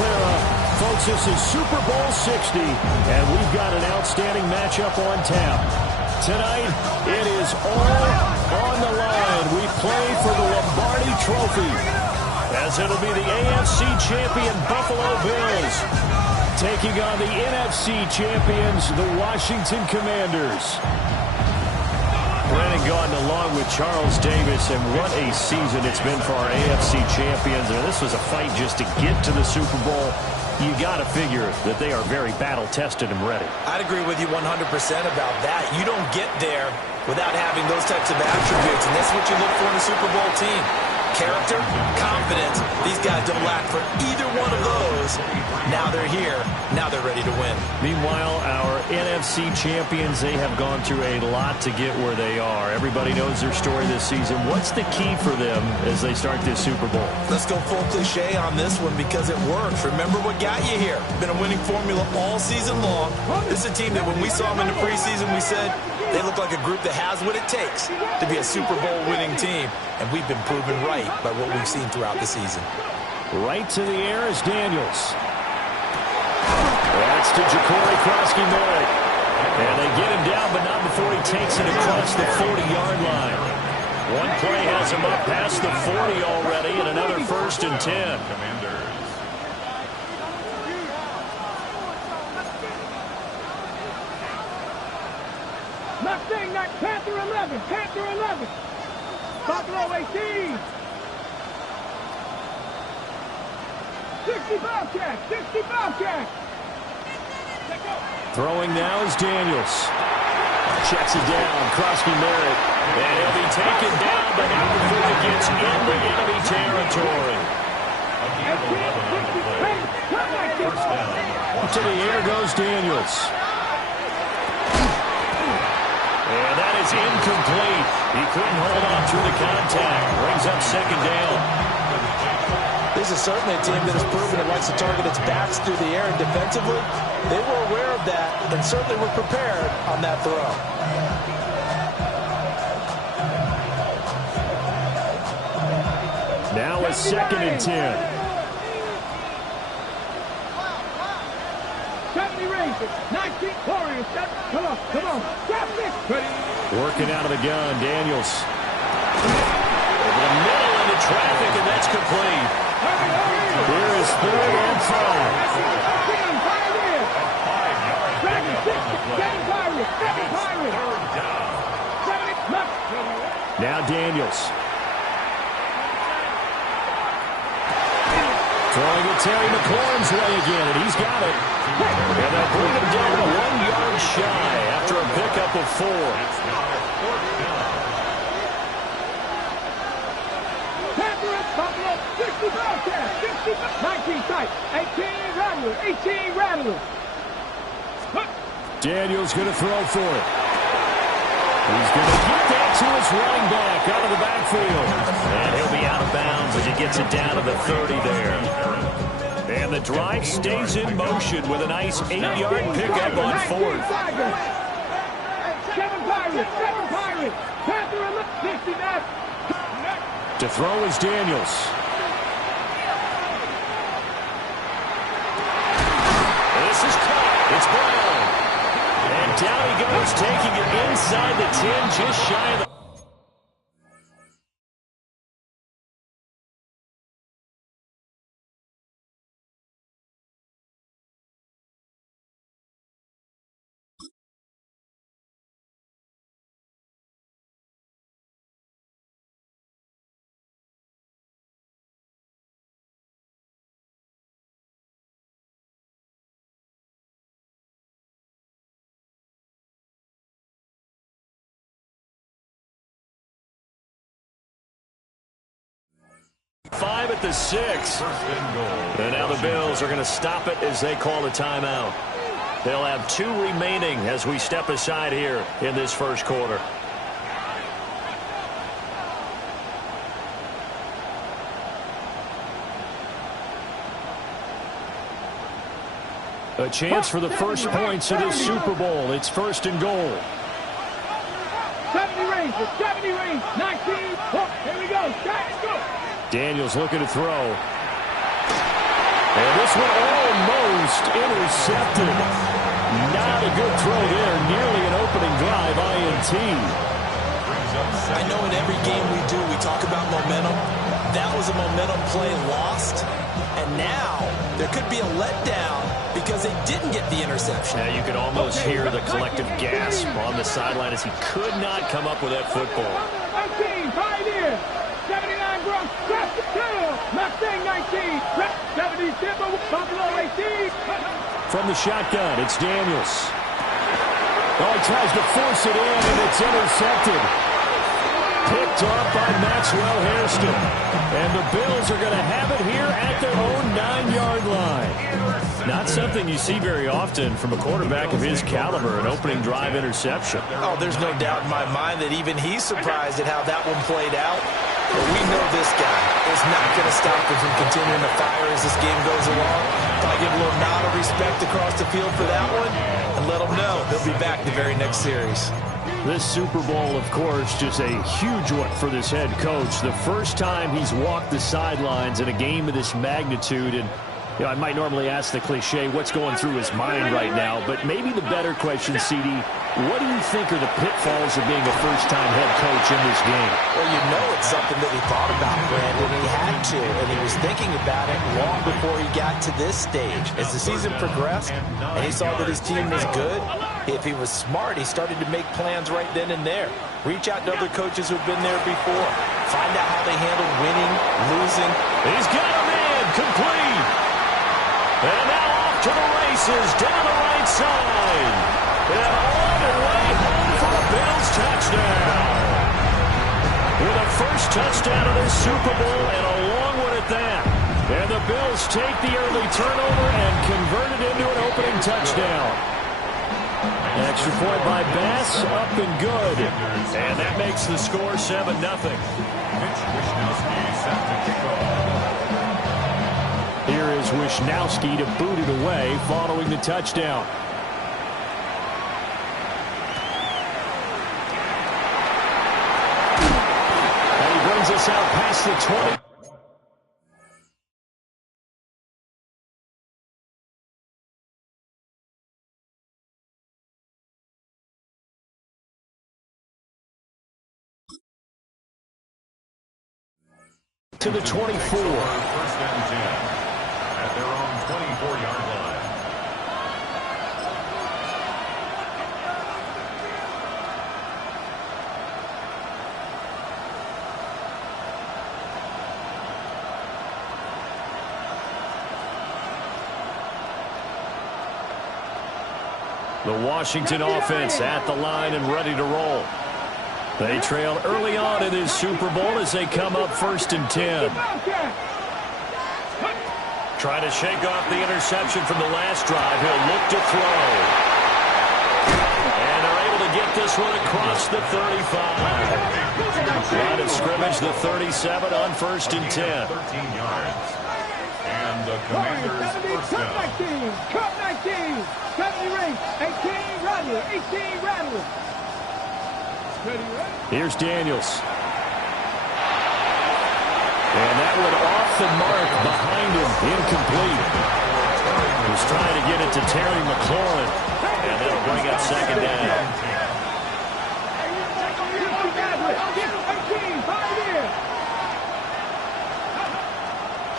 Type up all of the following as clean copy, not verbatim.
Clara. Folks, this is Super Bowl 60, and we've got an outstanding matchup on tap. Tonight, it is all on the line. We play for the Lombardi Trophy, as it'll be the AFC champion Buffalo Bills taking on the NFC champions, the Washington Commanders. Brennan Gaudin along with Charles Davis, and what a season it's been for our AFC champions. And this was a fight just to get to the Super Bowl. You got to figure that they are very battle-tested and ready. I'd agree with you 100% about that. You don't get there without having those types of attributes, and that's what you look for in a Super Bowl team. Character, confidence. These guys don't lack for either one of those. Now they're here. Now they're ready to win. Meanwhile, our NFC champions, they have gone through a lot to get where they are. Everybody knows their story this season. What's the key for them as they start this Super Bowl? Let's go full cliche on this one because it works. Remember what got you here. Been a winning formula all season long. This is a team that when we saw them in the preseason, we said they look like a group that has what it takes to be a Super Bowl winning team. And we've been proven right by what we've seen throughout the season. Right to the air is Daniels. That's to Ja'Cory Krosky-Merritt. And they get him down, but not before he takes it across the 40-yard line. One play has him up past the 40 already, and another 1st and 10. Mustang, not Panther 11, Panther 11. Buffalo 18. 60 Bobcats, 60 Bobcats. Throwing now is Daniels. Checks it down, Krosky-Merritt. And he'll be taken down, but not before he gets into enemy territory. To the air goes Daniels. And that is incomplete. He couldn't hold on through the contact. Brings up 2nd down. This is certainly a team that has proven it likes to target its backs through the air, and defensively, they were aware of that and certainly were prepared on that throw. Now a 2nd and 10. 70 Rangers, 19 Warriors. Come on, come on. Grab this. Working out of the gun, Daniels. Over the middle into traffic, and that's complete. Here is 3rd and 5. Now Daniels. Throwing it Terry McLaurin's way again, and he's got it. And they'll bring him down 1 yard shy after a pickup of 4. Buffalo, 60 Bobcats, 60, 19 sight, 18 Rattler, 18 Rattler. Daniels going to throw for it. He's going to get that to his running back out of the backfield. And he'll be out of bounds as he gets it down to the 30 there. And the drive stays in motion with a nice 8-yard pickup on 4th. 7 Pirates, Panther 69. To throw is Daniels. This is caught. It's Brown. And down he goes, taking it inside the 10, just shy of the... Five at the 6. And now the Bills are going to stop it as they call a timeout. They'll have 2 remaining as we step aside here in this first quarter. A chance for the first points of this Super Bowl. It's 1st and goal. 70 Rangers, 19. Here we go. Go. Daniels looking to throw. And this this one almost intercepted. Not a good throw there. Nearly an opening drive INT. I know in every game we do, we talk about momentum. That was a momentum play lost. And now there could be a letdown because they didn't get the interception. Yeah, you could almost hear the collective gasp on the sideline as he could not come up with that football. 19, Pioneer. 79 Bronx, Mustang 19, 77 Buffalo 18. From the shotgun, it's Daniels. Oh, he tries to force it in, and it's intercepted. Picked off by Maxwell Hairston. And the Bills are going to have it here at their own 9-yard line. Not something you see very often from a quarterback of his caliber, an opening drive interception. Oh, there's no doubt in my mind that even he's surprised at how that one played out. But we know this guy is not going to stop him from continuing to fire as this game goes along. I'll give a little nod of respect across the field for that one and let him know he'll be back the very next series. This Super Bowl, of course, just a huge one for this head coach. The first time he's walked the sidelines in a game of this magnitude. And you know, I might normally ask the cliche, what's going through his mind right now? But maybe the better question, CD, what do you think are the pitfalls of being a first-time head coach in this game? Well, you know it's something that he thought about, Brandon. He had to, and he was thinking about it long before he got to this stage. As the season progressed and he saw that his team was good, if he was smart, he started to make plans right then and there. Reach out to other coaches who've been there before. Find out how they handled winning, losing. He's got a man complete. And now off to the races down the right side. And all the way home for a Bills touchdown. With a first touchdown of this Super Bowl and a long one at that. And the Bills take the early turnover and convert it into an opening touchdown. Extra point by Bass, up and good. And that makes the score 7-0. Here is Wishnowsky to boot it away following the touchdown. And he brings us out past the 20. To the 24. First and 10 at their own 24-yard line. The Washington offense at the line and ready to roll. They trailed early on in this Super Bowl as they come up 1st and 10. Trying to shake off the interception from the last drive. He'll look to throw. And they're able to get this one across the 35. Line of scrimmage, the 37 on 1st and 10. 13 yards. And the Commanders first down. 19, Cup 19, 70 rings, 18 Rattler, 18 Rattler. Here's Daniels. And that one off the mark behind him, incomplete. He's trying to get it to Terry McLaurin. And that'll bring up 2nd down.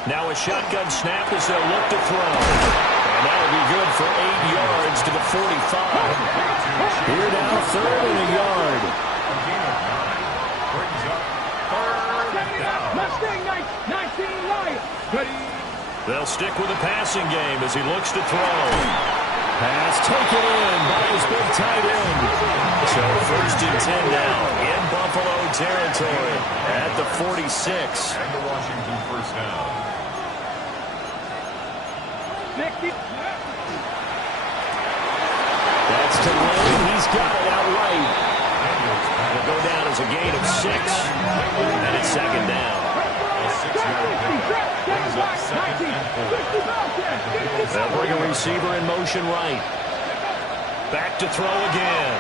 Now a shotgun snap as they'll look to throw. And that'll be good for 8 yards to the 45. Here now, 3rd and a yard. They'll stick with the passing game as he looks to throw. Pass taken in by his big tight end. So 1st and 10 now in Buffalo territory at the 46. And the Washington first down. That's to Lane. He's got it outright. It'll go down as a gain of 6. And it's 2nd down. They'll bring a receiver in motion right. Back to throw again.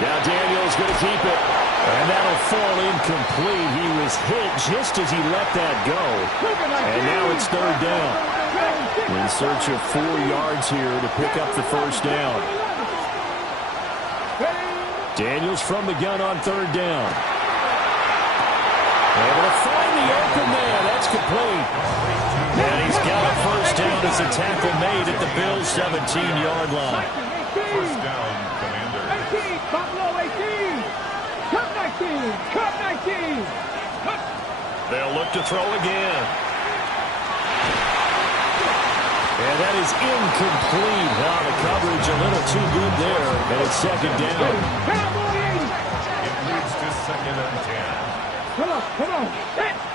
Now Daniels going to keep it. And that'll fall incomplete. He was hit just as he let that go. And now it's 3rd down. In search of 4 yards here to pick up the first down. Daniels from the gun on 3rd down. Able to find the open man. That's complete. And he's got a first down as a tackle made at the Bills' 17-yard line. First down, Commanders. 18, Buffalo 18. Cut 19, cut 19. They'll look to throw again. And that is incomplete. Wow, the coverage a little too good there. And it's 2nd down. It leads to 2nd and 10. Come on.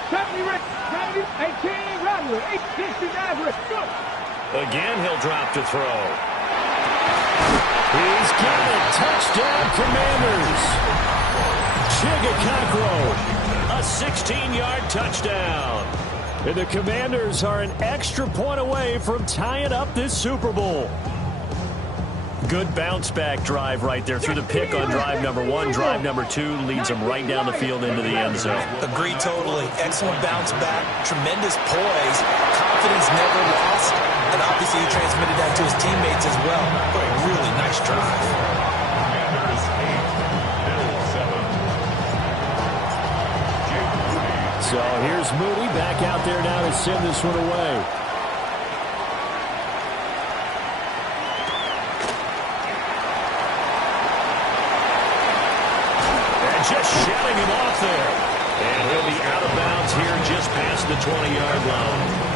70, Rick. 70, 18, Rodley. 69, Rick. Go. Again, he'll drop to throw. He's got it. Touchdown, Commanders. Chigakakro, a 16-yard touchdown. And the Commanders are an extra point away from tying up this Super Bowl. Good bounce-back drive right there through the pick on drive number 1. Drive number 2 leads them right down the field into the end zone. Agree totally. Excellent bounce back. Tremendous poise. Confidence never lost. And obviously he transmitted that to his teammates as well. But a really nice drive. Commanders 8, Bills 7. So here's Moody back out there now to send this one away. And just shutting him off there. And he'll be out of bounds here just past the 20-yard line.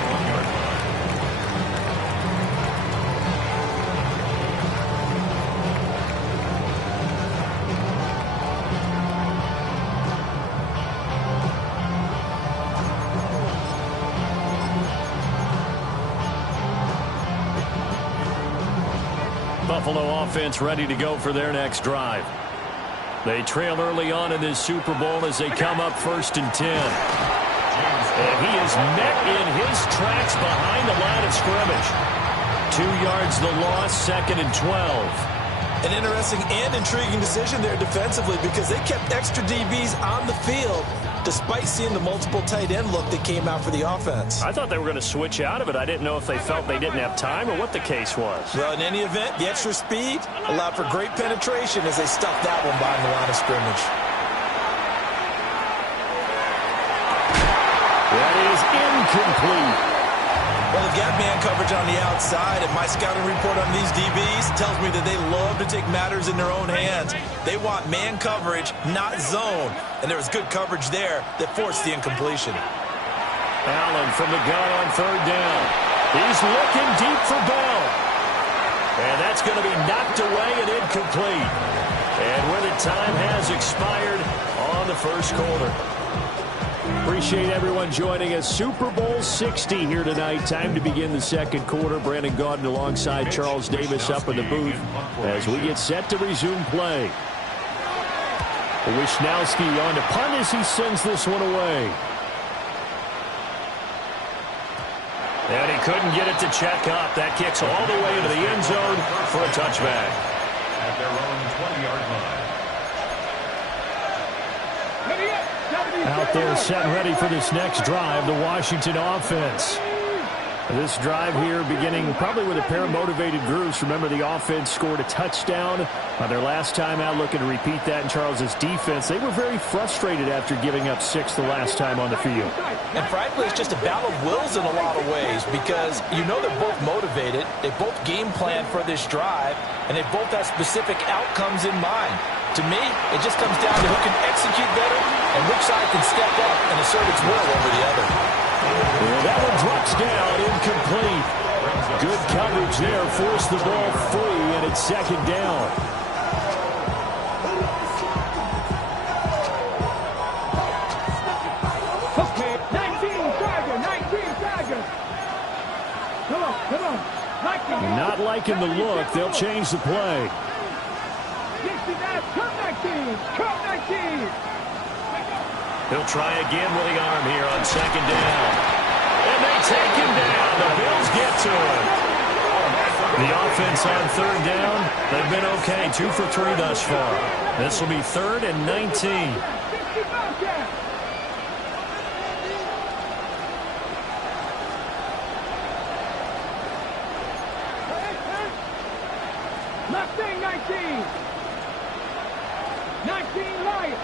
Buffalo offense ready to go for their next drive. They trail early on in this Super Bowl as they come up 1st and 10. And he is met in his tracks behind the line of scrimmage. 2 yards the loss, 2nd and 12. An interesting and intriguing decision there defensively because they kept extra DBs on the field despite seeing the multiple tight end look that came out for the offense. I thought they were going to switch out of it. I didn't know if they felt they didn't have time or what the case was. Well, in any event, the extra speed allowed for great penetration as they stuffed that one behind the line of scrimmage. That is incomplete. Well, they've got man coverage on the outside, and my scouting report on these DBs tells me that they love to take matters in their own hands. They want man coverage, not zone. And there was good coverage there that forced the incompletion. Allen from the gun on 3rd down. He's looking deep for Bell. And that's going to be knocked away and incomplete. And where the time has expired on the first quarter. Appreciate everyone joining us. Super Bowl 60 here tonight. Time to begin the 2nd quarter. Brandon Gaudin alongside Charles Davis up in the booth as we get set to resume play. Wishnowski on to punt as he sends this one away. And he couldn't get it to check up. That kicks all the way into the end zone for a touchback. At their own 20-yard line. Out there set and ready for this next drive, the Washington offense. This drive here beginning probably with a pair of motivated groups. Remember, the offense scored a touchdown on their last time out, looking to repeat that in Charles's defense. They were very frustrated after giving up 6 the last time on the field. And frankly, it's just a battle of wills in a lot of ways because you know they're both motivated. They both game plan for this drive, and they both have specific outcomes in mind. To me, it just comes down to who can execute better and which side can step up and assert its will over the other. Well, that one drops down, incomplete. Good coverage there, forced the ball free, and it's 2nd down. Okay, 19 Tiger. Come on. Not liking the look. They'll change the play. 69, cut 19. He'll try again with the arm here on 2nd down. And they take him down. The Bills get to him. The offense on 3rd down, they've been okay. 2 for 3 thus far. This will be 3rd and 19. Mustang 19. 19 Lions.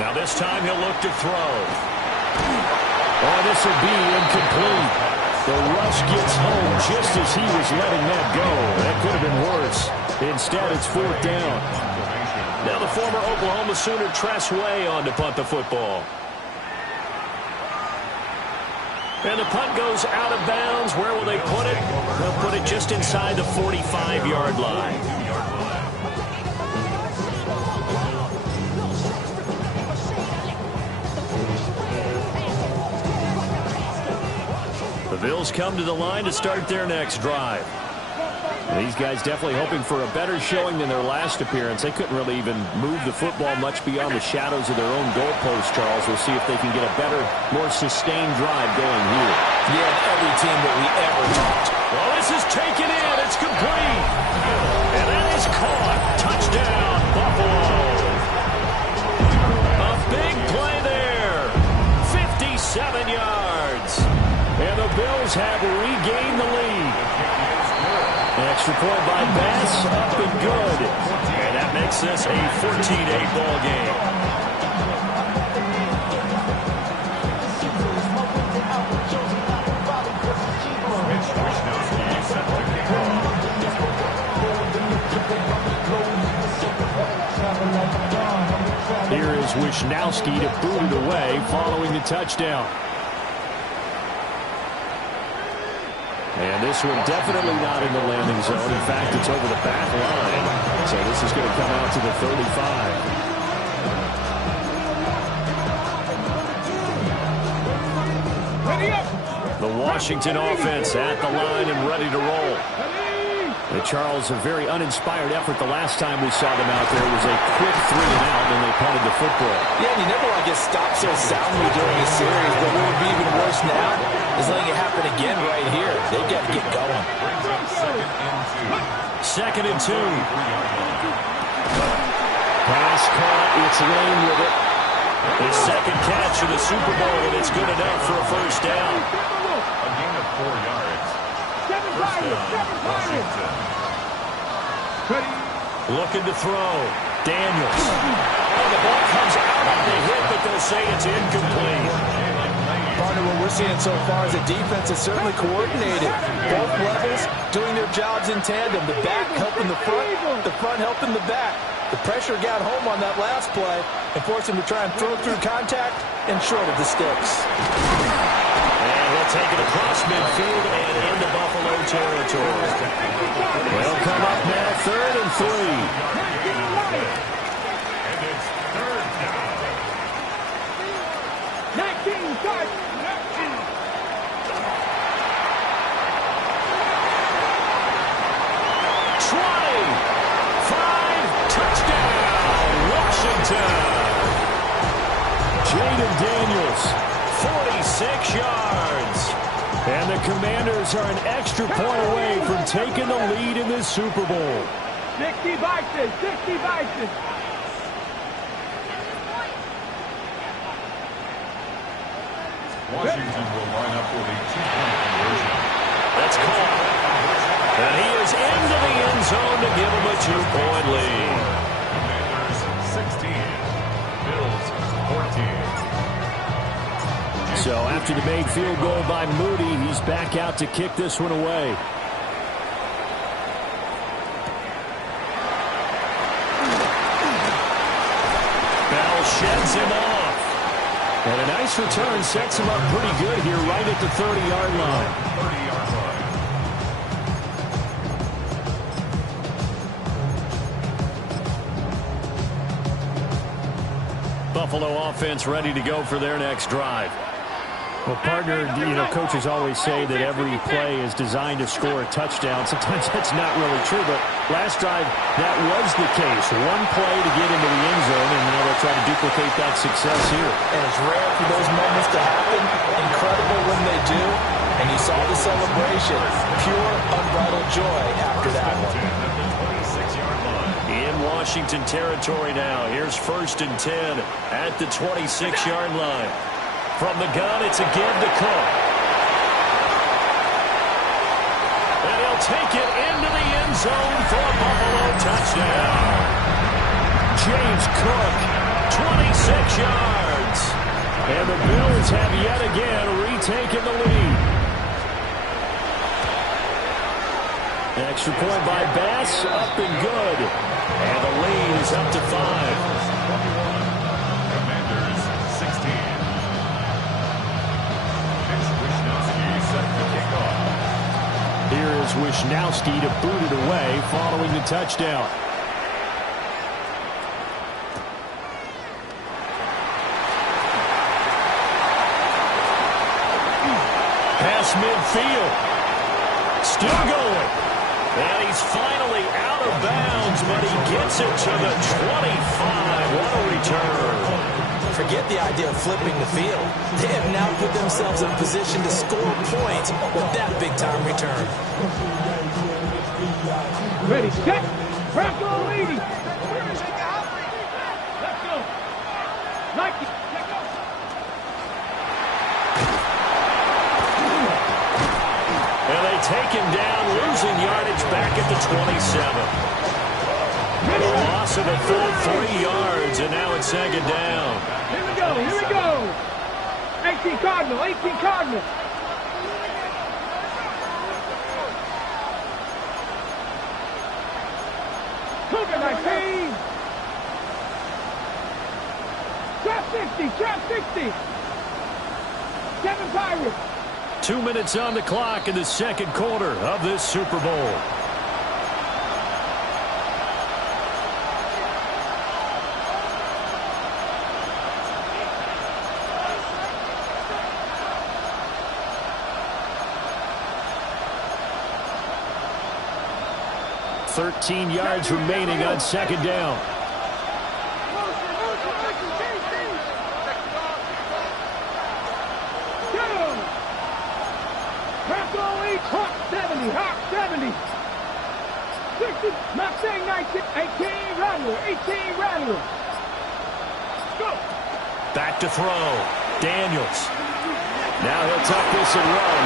Now this time he'll look to throw. Oh, this will be incomplete. The rush gets home just as he was letting that go. That could have been worse. Instead, it's 4th down. Now the former Oklahoma Sooner Tress Way on to punt the football. And the punt goes out of bounds. Where will they put it? They'll put it just inside the 45-yard line. The Bills come to the line to start their next drive. These guys definitely hoping for a better showing than their last appearance. They couldn't really even move the football much beyond the shadows of their own goalpost, Charles. We'll see if they can get a better, more sustained drive going here. Yeah, every team that we ever talked. Well, this is taken in. It's complete. And that is caught. Touchdown, Buffalo. A big play there. 57 yards. And the Bills have regained the lead. Extra point by Bass, up and good. And that makes this a 14-8 ball game. Here is Wishnowski to boot it away following the touchdown. And this one definitely not in the landing zone. In fact, it's over the back line. So this is going to come out to the 35. Ready up. The Washington offense at the line and ready to roll. And Charles, a very uninspired effort the last time we saw them out there. It was a quick 3 and out, and they punted the football. Yeah, and you never want to get stopped so soundly during a series, but what would be even worse now is letting it happen again right here. They've got to get going. 2nd and 2. Pass caught. It's Lane with it. His second catch of the Super Bowl, and it's good enough for a first down. A gain of 4 yards. First down, Washington. Looking to throw. Daniels. Oh, the ball comes out on the hit, but they'll say it's incomplete. Partner, what we're seeing so far is a defense is certainly coordinated. Both levels doing their jobs in tandem. The back helping the front helping the back. The pressure got home on that last play and forced him to try and throw through contact and short of the sticks. And he'll take it across midfield and into Buffalo territory. They'll come up now 3rd and 3. And it's 3rd down. 19 starts. 25, touchdown, Washington. Jaden Daniels, 46 yards. And the Commanders are an extra point away from taking the lead in this Super Bowl. 60 Bison, 60 Bison. Washington will line up with a 2-point conversion. That's caught. And he is into the end zone to give him a 2-point lead. Commanders 16, Bills 14. So after the made field goal by Moody, he's back out to kick this one away. Bell sheds him off. And a nice return sets him up pretty good here right at the 30-yard line. 30-yard line. Buffalo offense ready to go for their next drive. Well, partner, coaches always say that every play is designed to score a touchdown. Sometimes that's not really true, but last drive, that was the case. One play to get into the end zone, and now they'll try to duplicate that success here. And it's rare for those moments to happen. Incredible when they do. And you saw the celebration. Pure, unbridled joy after that one. In Washington territory now. Here's 1st and 10 at the 26-yard line. From the gun, it's a give to Cook. And he'll will take it into the end zone for a Buffalo touchdown. James Cook, 26 yards. And the Bills have yet again retaken the lead. Extra point by Bass, up and good. And the lead is up to 5. Commanders 16. Mitch Wishnowsky set the kickoff. Here is Wishnowsky to boot it away following the touchdown. Pass midfield. Still going. And he's finally out of bounds, but he gets it to the 25. What a return. Forget the idea of flipping the field. They have now put themselves in a position to score points with that big-time return. Ready, set. Bronco leading. Let's go. Nike. And they take him down, losing yardage back at the 27. A loss of a full 3 yards, and now it's second down. Here we go, here we go. 18 Cardinal, 18 Cardinal. Cougar 19. Trap 60. 7 Pirates. 2 minutes on the clock in the second quarter of this Super Bowl. $13 yards remaining on second down. Hawk 70. 60. Mustang 19. 18 Rattler. 18 Rattler. Go. Back to throw. Daniels. Now he'll tuck this and run.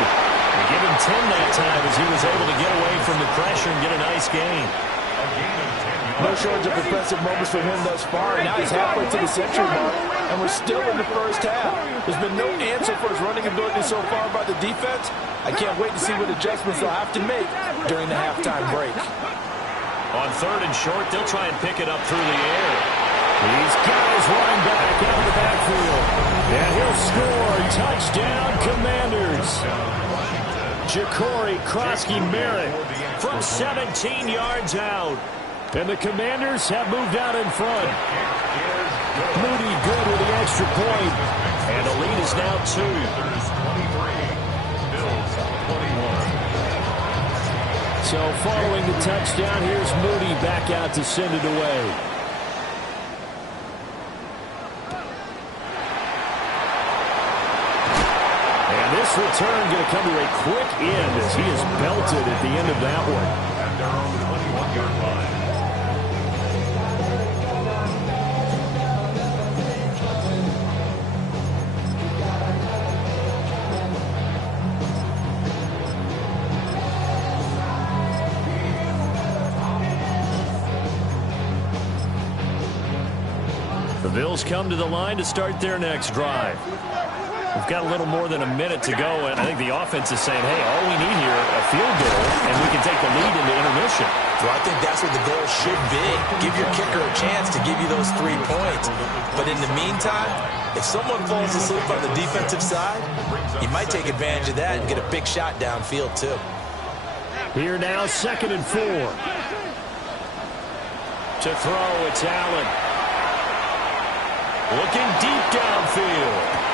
They give him 10 that time as he was able to get away from the pressure and get a nice gain. No shortage of impressive moments from him thus far. Now he's halfway to the century mark, and we're still in the first half. There's been no answer for his running ability so far by the defense. I can't wait to see what adjustments they'll have to make during the halftime break. On third and short, they'll try and pick it up through the air. He's got his running back out of the backfield. And he'll score. Touchdown, Commanders. Ja'Cory Krosky-Merritt from 17 yards out. And the Commanders have moved out in front. Moody good with the extra point. And the lead is now 2. So following the touchdown, here's Moody back out to send it away. And this return going to come to a quick end as he is belted at the end of that one. At their own 21-yard line. The Bills come to the line to start their next drive. We've got a little more than a minute to go, and I think the offense is saying, hey, all we need here, a field goal, and we can take the lead into intermission. Well, I think that's what the goal should be. Give your kicker a chance to give you those 3 points. But in the meantime, if someone falls asleep on the defensive side, you might take advantage of that and get a big shot downfield, too. Here now, 2nd and 4. To throw, it's Allen. Looking deep downfield.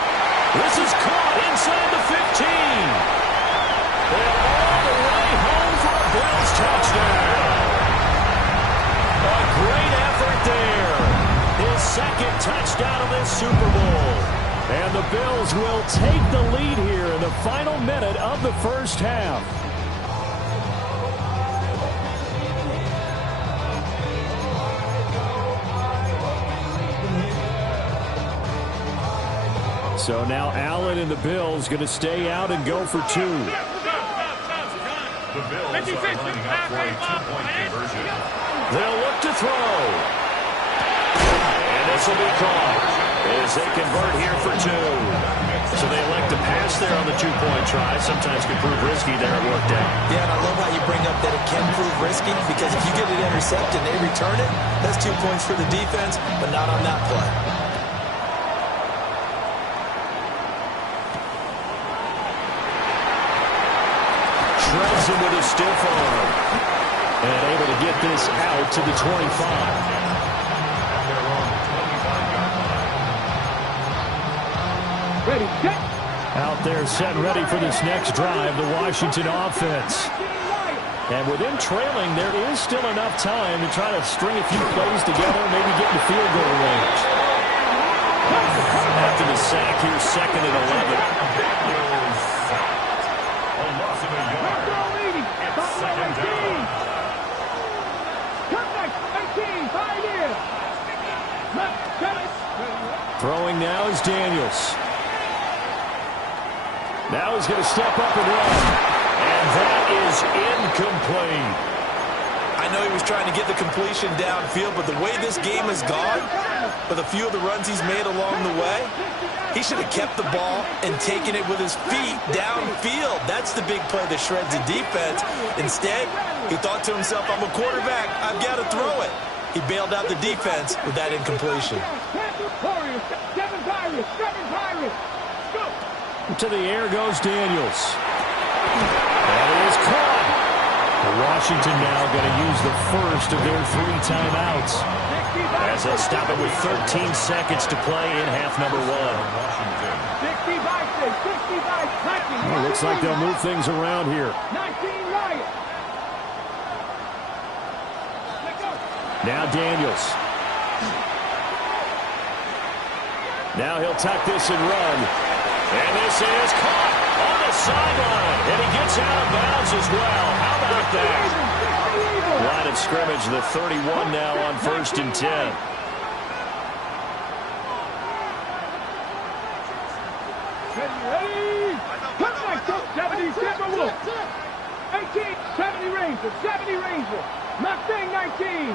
This is caught inside the 15. And all the way home for a Bills touchdown. A great effort there. His 2nd touchdown of this Super Bowl. And the Bills will take the lead here in the final minute of the first half. So now Allen and the Bills going to stay out and go for 2. The Bills are lining up for a two-point conversion. They'll look to throw. And this will be caught as they convert here for two. So they elect to pass there on the two-point try. Sometimes can prove risky. There it worked out. Yeah, and I love how you bring up that it can prove risky, because if you get it intercepted and they return it, that's 2 points for the defense, but not on that play. Shreds him with a stiff arm. And able to get this out to the 25. Ready, set. Out there set ready for this next drive, the Washington offense. And with them trailing, there is still enough time to try to string a few plays together, maybe get in field goal range. After the sack here, second and 11. A loss of a yard. It's second down. Come back, 18, 5 years. Throwing now is Daniels. Now he's going to step up and run. And that is incomplete. I know he was trying to get the completion downfield, but the way this game has gone, with a few of the runs he's made along the way, he should have kept the ball and taken it with his feet downfield. That's the big play that shreds the defense. Instead, he thought to himself, I'm a quarterback, I've got to throw it. He bailed out the defense with that incompletion. Seven Pirates. Go. To the air goes Daniels. That is caught. Washington now going to use the first of their 3 timeouts, as they'll stop it with 13 seconds to play in half number 1. Well, looks like they'll move things around here. 19 Riot. Now Daniels. Now he'll tuck this and run. And this is caught on the sideline. And he gets out of bounds as well. How about that? Line of scrimmage, the 31 now on 1st and 10. Ready. Come back, 70 Timberwolves. 18, 70 Rangers. 70 Rangers. Mustang 19.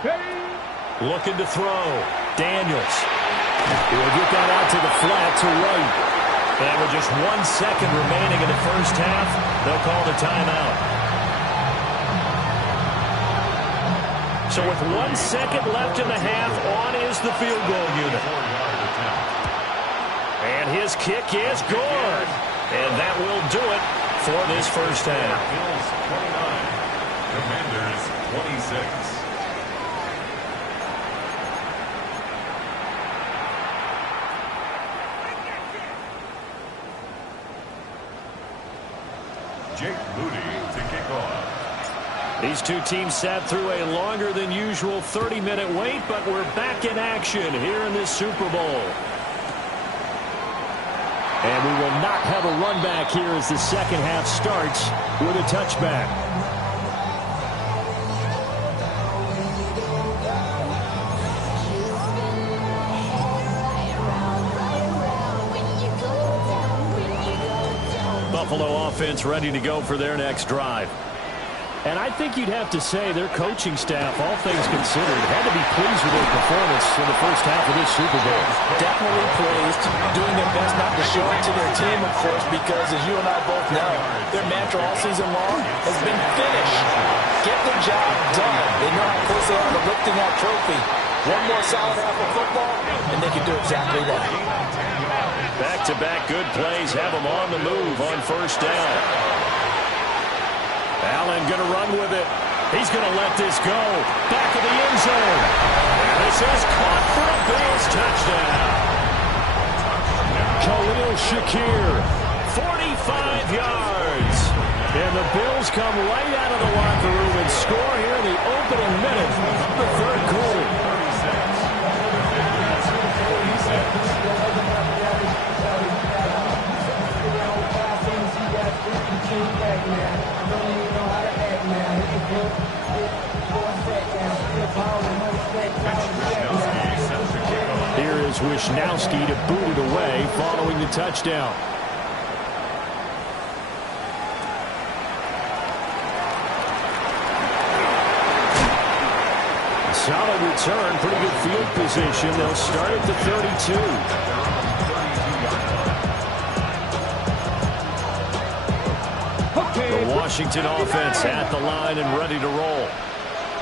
Ready. Looking to throw. Daniels. He'll get that out to the flat to right. And with just 1 second remaining in the first half, they'll call the timeout. So with 1 second left in the half, on is the field goal unit. And his kick is good. And that will do it for this first half. Bills 29. Commanders 26. Jake Moody to kick off. These two teams sat through a longer than usual 30-minute wait, but we're back in action here in this Super Bowl. And we will not have a run back here as the second half starts with a touchback. Buffalo offense ready to go for their next drive. And I think you'd have to say their coaching staff, all things considered, had to be pleased with their performance in the first half of this Super Bowl. Definitely pleased, doing their best not to show it to their team, of course, because as you and I both know, their mantra all season long has been finish. Get the job done. They know how close they are to lifting that trophy. One more solid half of football, and they can do exactly that. Back-to-back good plays have them on the move on first down. Allen going to run with it. He's going to let this go. Back of the end zone. And this is caught for a Bills touchdown. Khalil Shakir, 45 yards. And the Bills come right out of the locker room and score here in the opening minute of the third quarter. Here is Wisnowski to boot it away following the touchdown. solid return, pretty good field position. They'll start at the 32. The Washington offense at the line and ready to roll.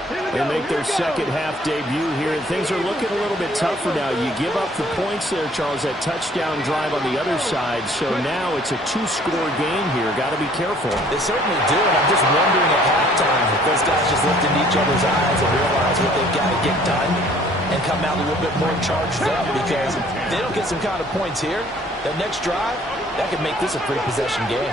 They make their second half debut here, and things are looking a little bit tougher now. You give up the points there, Charles, that touchdown drive on the other side. So now it's a two-score game here. Got to be careful. They certainly do, and I'm just wondering at halftime if those guys just looked into each other's eyes and realize what they've got to get done and come out a little bit more charged up, because if they don't get some kind of points here, that next drive, that could make this a three-possession game.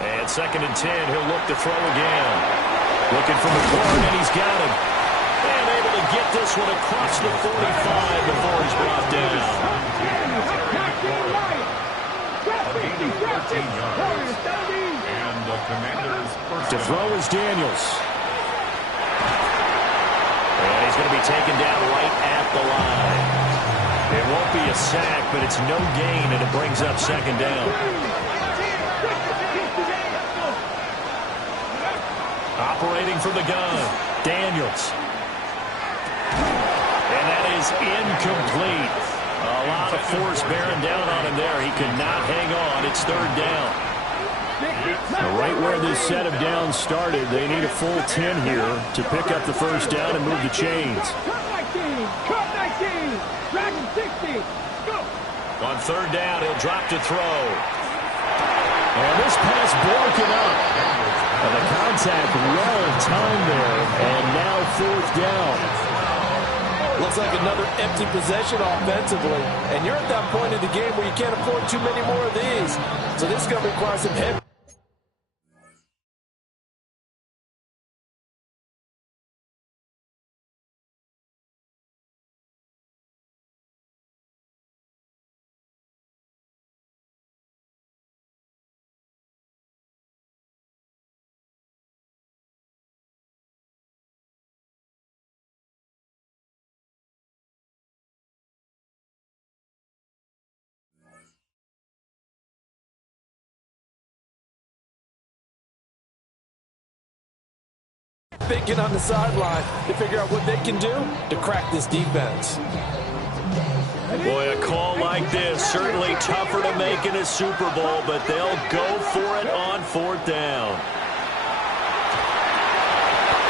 And 2nd and 10, he'll look to throw again. Looking for McLaurin, and he's got him. And able to get this one across the 45 before he's brought down. And the Commanders' first To throw is Daniels. And he's going to be taken down right at the line. It won't be a sack, but it's no gain, and it brings up 2nd down. Operating from the gun, Daniels. And that is incomplete. A lot of force bearing down on him there. He could not hang on. It's 3rd down. Right where this set of downs started, they need a full 10 here to pick up the 1st down and move the chains. On 3rd down, he'll drop to throw. And this pass broken up. And the contact well timed there. And now 4th down. Looks like another empty possession offensively. And you're at that point in the game where you can't afford too many more of these. So this is going to require some heavy. Thinking on the sideline to figure out what they can do to crack this defense. Boy, a call like this, certainly tougher to make in a Super Bowl, but they'll go for it on 4th down.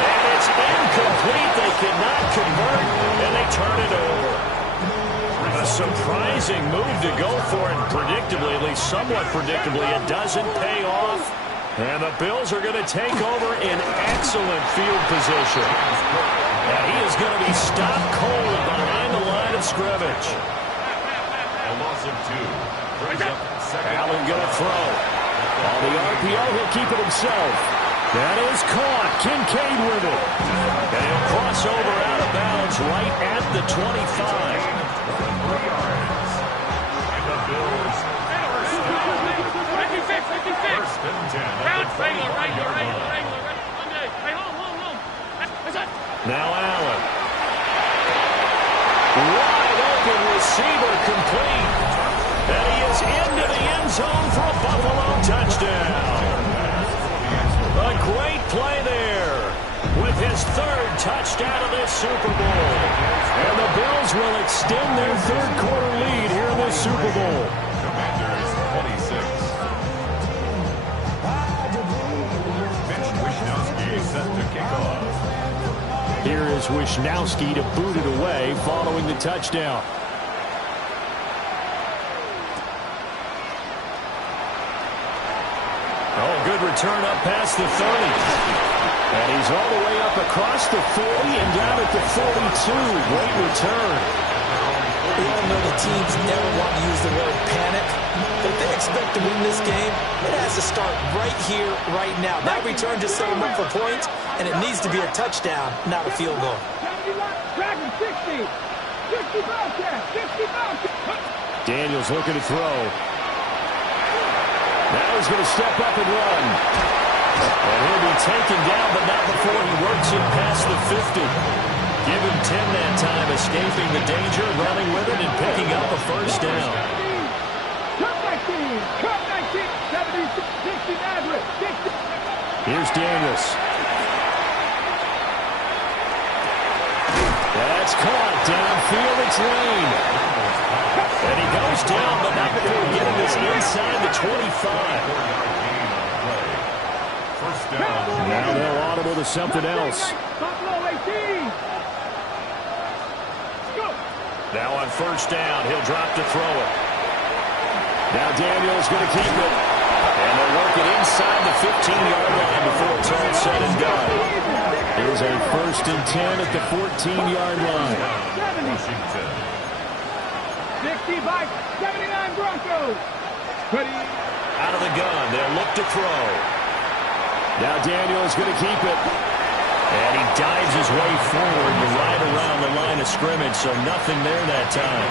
And it's incomplete. They cannot convert, and they turn it over. A surprising move to go for it, predictably, at least somewhat predictably, it doesn't pay off. And the Bills are going to take over in excellent field position. And he is going to be stopped cold behind the line of scrimmage. A loss of 2. Brings up 2nd. Allen going to throw. On the RPO, he'll keep it himself. That is caught. Kincaid with it. And he'll cross over out of bounds right at the 25. 3 yards. And the Bills first and 10. Now Allen. Wide open receiver complete. And he is into the end zone for a Buffalo touchdown. A great play there with his 3rd touchdown of this Super Bowl. And the Bills will extend their 3rd quarter lead here in this Super Bowl. Commanders 26. Set to kick off. Here is Wishnowski to boot it away following the touchdown. Oh, good return up past the 30. And he's all the way up across the 40 and down at the 42. Great return. We all know the teams never want to use the word panic. But if they expect to win this game, it has to start right here, right now. That return just set them up for points, and it needs to be a touchdown, not a field goal. Daniels looking to throw. Now he's going to step up and run. And he'll be taken down, but not before he works it past the 50. Give him 10 that time, escaping the danger, running with it, and picking up a 1st down. Here's Daniels. That's caught downfield. It's Lane. And he goes down, but not before getting this inside the 25. Now they'll audible to something else. Now on first down, he'll drop to throw it. Now Daniels going to keep it. And they'll work it inside the 15-yard line before it's all said and done. Here's a 1st and 10 at the 14-yard line. 65-79 Broncos. Out of the gun, they'll look to throw. Now Daniels going to keep it. And he dives his way forward right around the line of scrimmage, so nothing there that time.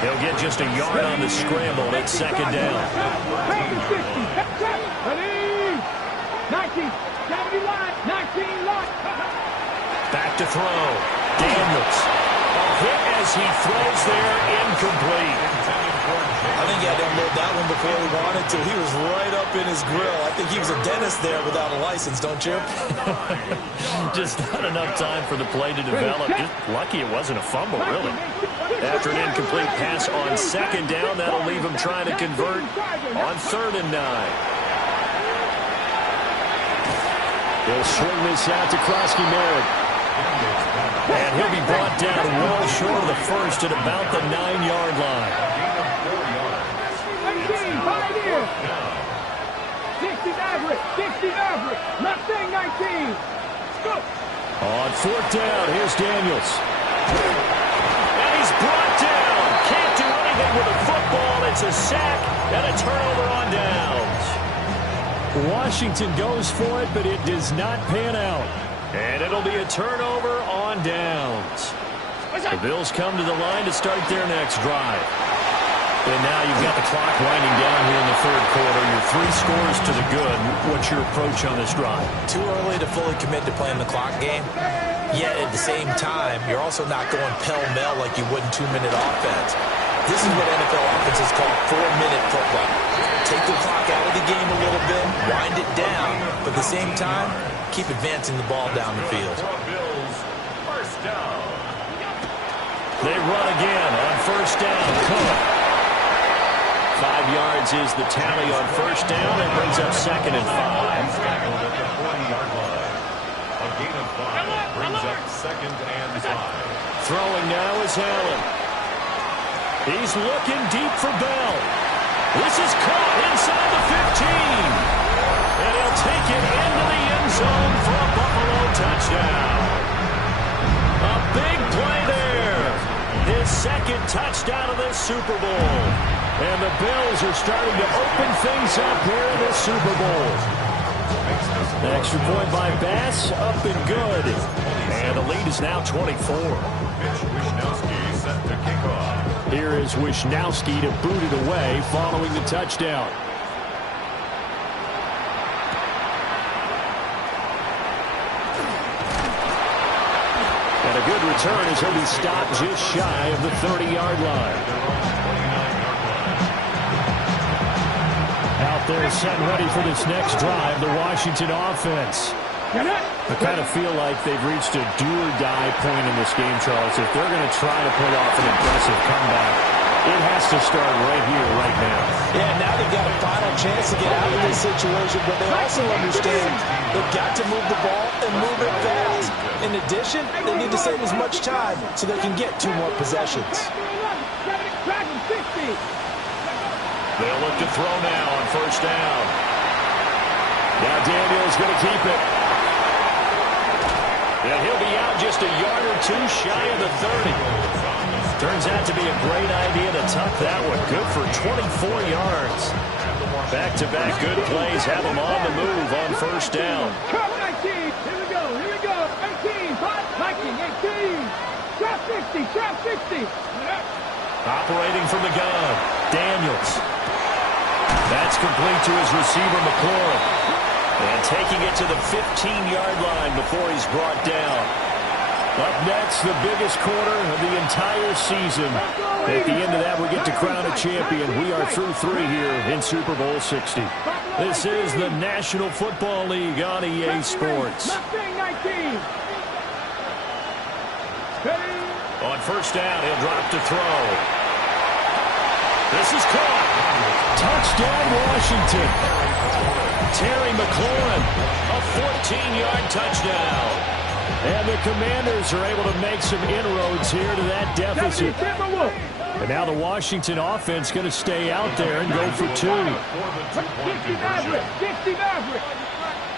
He'll get just a yard on the scramble. It's 2nd down. 19 lot. Back to throw. Daniels. A hit as he throws there, incomplete. I think he had to unload that one before he wanted to. He was right up in his grill. I think he was a dentist there without a license, don't you? Just not enough time for the play to develop. Just lucky it wasn't a fumble, really. After an incomplete pass on 2nd down, that'll leave him trying to convert on 3rd and 9. He'll swing this out to Krosky-Merritt. And he'll be brought down well short of the first at about the 9-yard line. 60 average. Not saying 19. Go. On 4th down, here's Daniels. And he's brought down. Can't do anything with a football. It's a sack and a turnover on downs. Washington goes for it, but it does not pan out. And it'll be a turnover on downs. The Bills come to the line to start their next drive. And now you've got the clock winding down here in the 3rd quarter. You're 3 scores to the good. What's your approach on this drive? Too early to fully commit to playing the clock game. Yet at the same time, you're also not going pell-mell like you would in 2-minute offense. This is what NFL offenses call 4-minute football. Take the clock out of the game a little bit, wind it down, but at the same time, keep advancing the ball down the field. They run again on 1st down. Cook. 5 yards is the tally on 1st down. It brings up 2nd and 5. A gain of 5 brings up 2nd and 5. Throwing now is Allen. He's looking deep for Bell. This is caught inside the 15. And he'll take it into the end zone for a Buffalo touchdown. A big play there. His 2nd touchdown of the Super Bowl. And the Bills are starting to open things up here in the Super Bowl. The extra point by Bass, up and good. And the lead is now 24. Mitch Wishnowsky set to kick off. Here is Wishnowsky to boot it away following the touchdown. And a good return as he'll be stopped just shy of the 30-yard line. Out there set ready for this next drive, the Washington offense. I kind of feel like they've reached a do-or-die point in this game, Charles. If they're going to try to pull off an impressive comeback, it has to start right here, right now. Yeah, now they've got a final chance to get out of this situation, but they also understand they've got to move the ball and move it fast. In addition, they need to save as much time so they can get 2 more possessions. They'll look to throw now on 1st down. Now Daniels going to keep it. And he'll be out just a yard or 2 shy of the 30. Turns out to be a great idea to tuck that one. Good for 24 yards. Back-to-back good plays have him on the move on 1st down. 19. Here we go. 18. 18. Trap 60. Operating from the gun. Daniels. That's complete to his receiver, McLaurin. And taking it to the 15-yard line before he's brought down. Up next, the biggest quarter of the entire season. At the end of that, we get to crown a champion. We are through 3 here in Super Bowl 60. This is the National Football League on EA Sports. On first down, he'll drop to throw. This is caught. Touchdown, Washington. Terry McLaurin, a 14-yard touchdown. And the Commanders are able to make some inroads here to that deficit. And now the Washington offense going to stay out there and go for 2.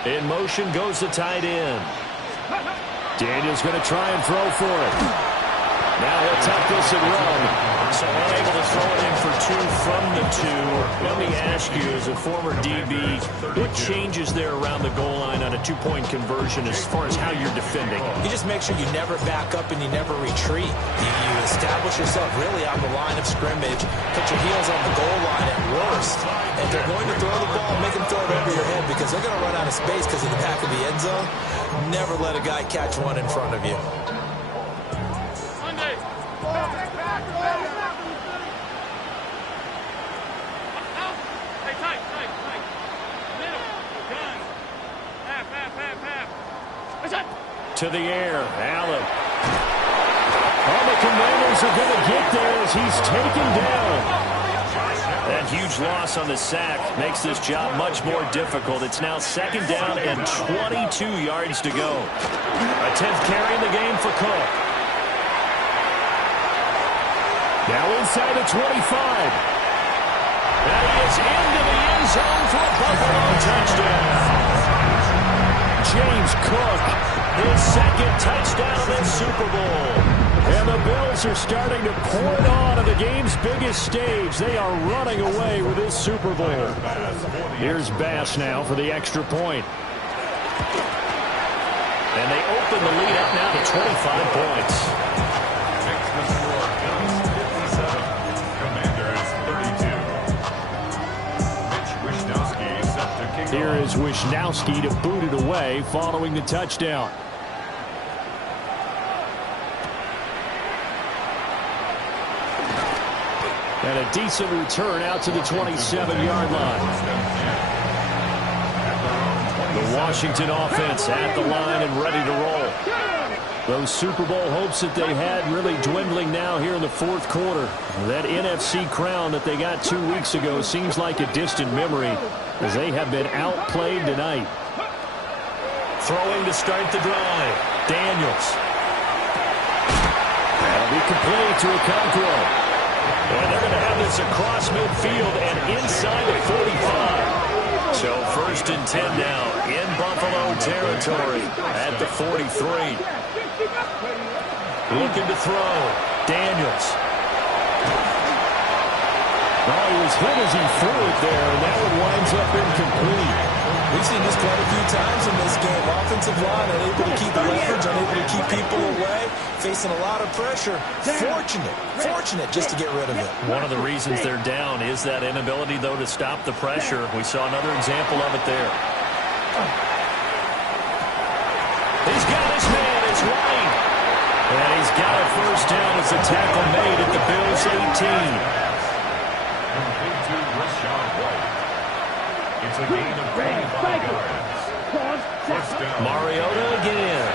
In motion goes the tight end. Daniels going to try and throw for it. Now he'll tuck this and run. So unable to throw it in for 2 from the 2. Let me ask you, as a former DB, what changes there around the goal line on a 2-point conversion as far as how you're defending? You just make sure you never back up and you never retreat. You establish yourself really on the line of scrimmage, put your heels on the goal line at worst. If they're going to throw the ball, make them throw it over your head because they're going to run out of space because of the back of the end zone. Never let a guy catch one in front of you. To the air, Allen. Oh, the Commanders are going to get there as he's taken down. That huge loss on the sack makes this job much more difficult. It's now 2nd down and 22 yards to go. A 10th carry in the game for Cook. Now inside the 25. And he is into the end zone for a Buffalo touchdown. James Cook, his 2nd touchdown of the Super Bowl. And the Bills are starting to pour it on the game's biggest stage. They are running away with this Super Bowl. Here's Bass now for the extra point. And they open the lead up now to 25 points. Here is Wishnowsky to boot it away following the touchdown. And a decent return out to the 27-yard line. The Washington offense at the line and ready to roll. Those Super Bowl hopes that they had really dwindling now here in the 4th quarter. That NFC crown that they got 2 weeks ago seems like a distant memory as they have been outplayed tonight. Throwing to start the drive. Daniels. That'll be complete to Okonkwo. And they're going to have this across midfield and inside the 45. So 1st and 10 now in Buffalo territory at the 43. Looking to throw. Daniels. Oh, he was hit as he threw it there, and that one winds up incomplete. We've seen this quite a few times in this game. Offensive line unable to keep leverage, unable to keep people away, facing a lot of pressure. Fortunate just to get rid of it. One of the reasons they're down is that inability, though, to stop the pressure. We saw another example of it there. He's got his man, it's White. And he's got a 1st down as the tackle made at the Bills' 18. It's a gain of 25 yards. Mariota again.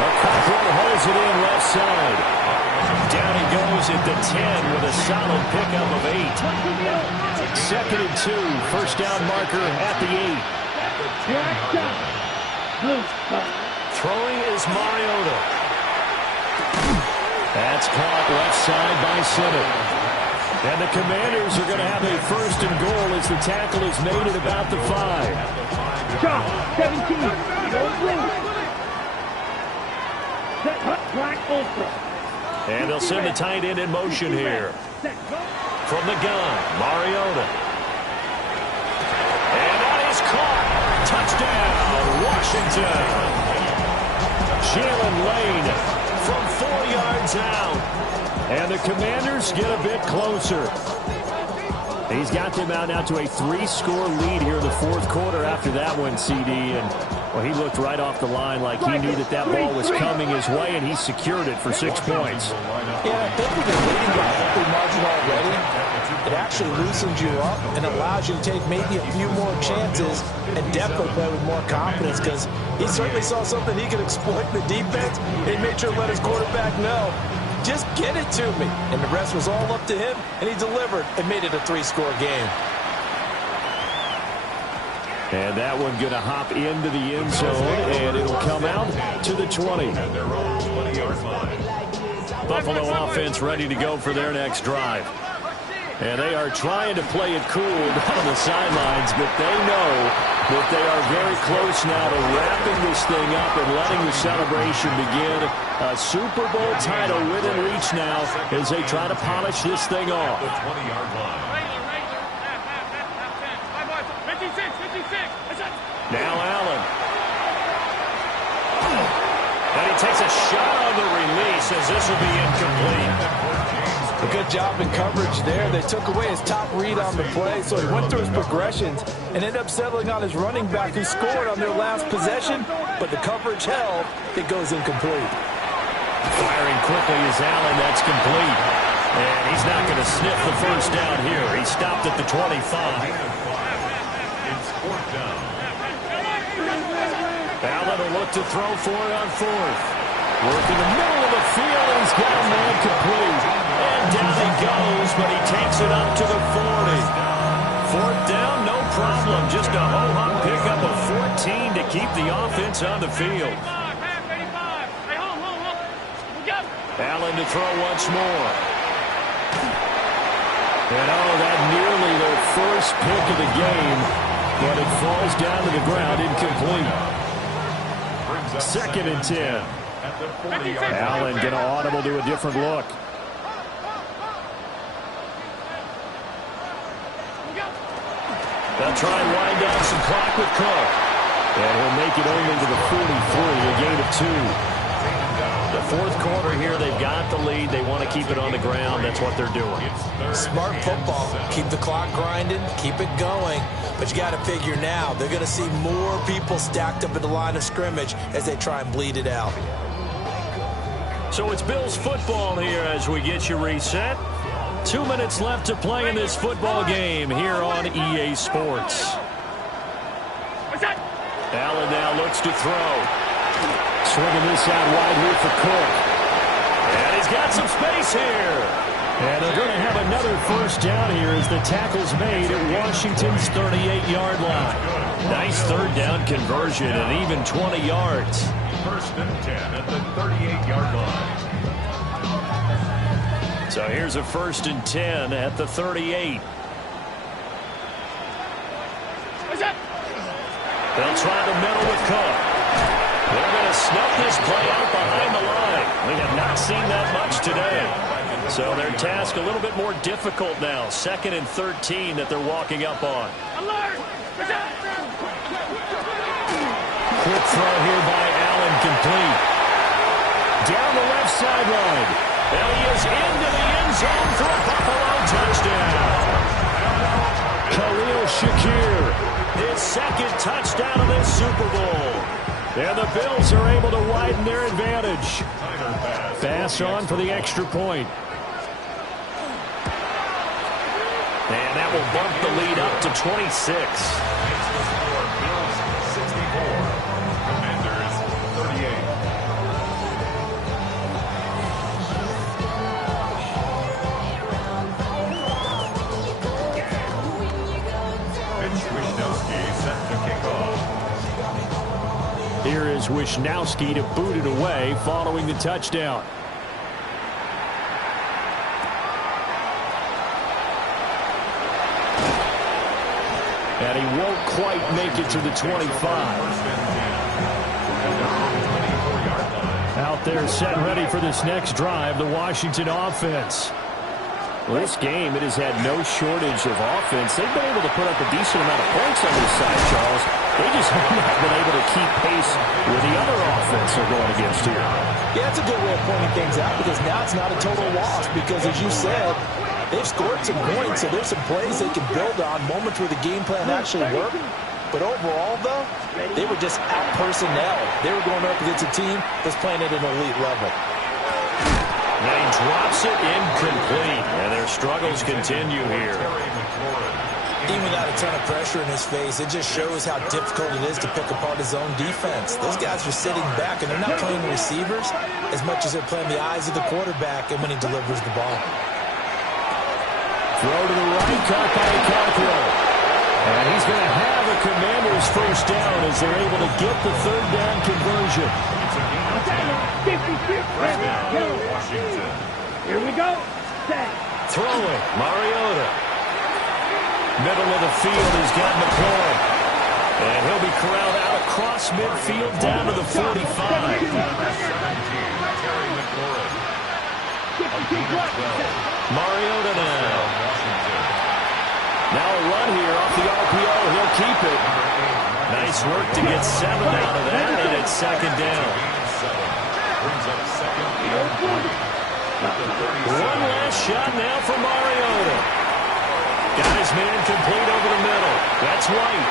Okonkwo holds it in left side. Down he goes at the 10 with a solid pickup of 8. 2nd and 2. 1st down marker at the 8. Throwing is Mariota. That's caught left side by Simmons. And the Commanders are going to have a 1st and goal as the tackle is made at about the 5. Shot, 17. Black Ultra. And they'll send the tight end in motion here. From the gun, Mariota. And that is caught. Touchdown, Washington. Jalen Lane from 4 yards out. And the Commanders get a bit closer. He's got them out now to a 3-score lead here in the 4th quarter after that one, CD. And Well, he looked right off the line like he knew that that ball was coming his way, and he secured it for 6 points. Yeah, I think with the leading by a healthy margin already, it actually loosens you up and allows you to take maybe a few more chances and definitely play with more confidence, because he certainly saw something he could exploit in the defense, and he made sure to let his quarterback know, just get it to me. And the rest was all up to him, and he delivered and made it a 3-score game. And that one going to hop into the end zone, and it'll come out to the 20. Buffalo offense ready to go for their next drive. And they are trying to play it cool down on the sidelines, but they know that they are very close now to wrapping this thing up and letting the celebration begin. A Super Bowl title within reach now as they try to polish this thing off. Now Allen. And he takes a shot on the release as this will be incomplete. A good job in coverage there. They took away his top read on the play, so he went through his progressions and ended up settling on his running back who scored on their last possession, but the coverage held. It goes incomplete. Firing quickly is Allen. That's complete. And he's not going to sniff the first down here. He stopped at the 25. Allen will look to throw for it on 4th. Work in the middle of the field, and he's got a man complete. And down he goes, but he takes it up to the 40. 4th down, no problem. Just a ho-hum pickup of 14 to keep the offense on the field. Allen to throw once more. And that nearly their first pick of the game, but it falls down to the ground incomplete. 2nd and 10. Allen going to audible to a different look. They'll try and wind down some clock with Cook. And he'll make it only to the 43, a gain of 2. The 4th quarter here, they've got the lead. They want to keep it on the ground. That's what they're doing. Smart football. Keep the clock grinding. Keep it going. But you got to figure now, they're going to see more people stacked up at the line of scrimmage as they try and bleed it out. So it's Bills football here as we get you reset. 2 minutes left to play in this football game here on EA Sports. Allen now looks to throw. Swinging this out wide here for Cook. And he's got some space here. And they're going to have another first down here as the tackle's made at Washington's 38-yard line. Nice 3rd down conversion and even 20 yards. 1st and 10 at the 38-yard line. So here's a 1st and 10 at the 38. They'll try the middle with Cook. They're going to snuff this play out behind the line. We have not seen that much today. So their task a little bit more difficult now. 2nd and 13 that they're walking up on. Quick throw here by Allen, complete. Down the left sideline. And he is into the end zone for a Buffalo touchdown. Khalil Shakir, his 2nd touchdown of this Super Bowl. And the Bills are able to widen their advantage. Pass on for the extra point. And that will bump the lead up to 26. Bills 64, Commanders 38. Mitch Wishnowsky set to kick off. Here is Wishnowsky to boot it away following the touchdown. And he won't quite make it to the 25. Out there set ready for this next drive, the Washington offense. Well, this game, it has had no shortage of offense. They've been able to put up a decent amount of points on this side, Charles. They just have not been able to keep pace with the other offense they're going against here. Yeah, that's a good way of pointing things out, because now it's not a total loss, because as you said, they've scored some points, so there's some plays they can build on, moments where the game plan actually worked. But overall, though, they were just out-personnel. They were going up against a team that's playing at an elite level. And he drops it incomplete. And their struggles continue here. Even without a ton of pressure in his face, it just shows how difficult it is to pick apart his own defense. Those guys are sitting back, and they're not playing receivers as much as they're playing the eyes of the quarterback and when he delivers the ball. Throw to the right, caught by Cockrell. And he's going to have a Commanders first down as they're able to get the third down conversion. Here we go. Throwing, Mariota. Middle of the field, he's got McLaurin. And he'll be corralled out across midfield down to the 45. Mariota now. Now a run here off the RPO. He'll keep it. Nice work to get 7 out of that, and it's second down. One last shot now for Mariota. Got his man complete over the middle. That's White.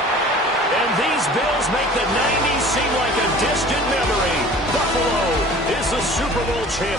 And these Bills make the 90s seem like a distant memory. Buffalo is the Super Bowl champion.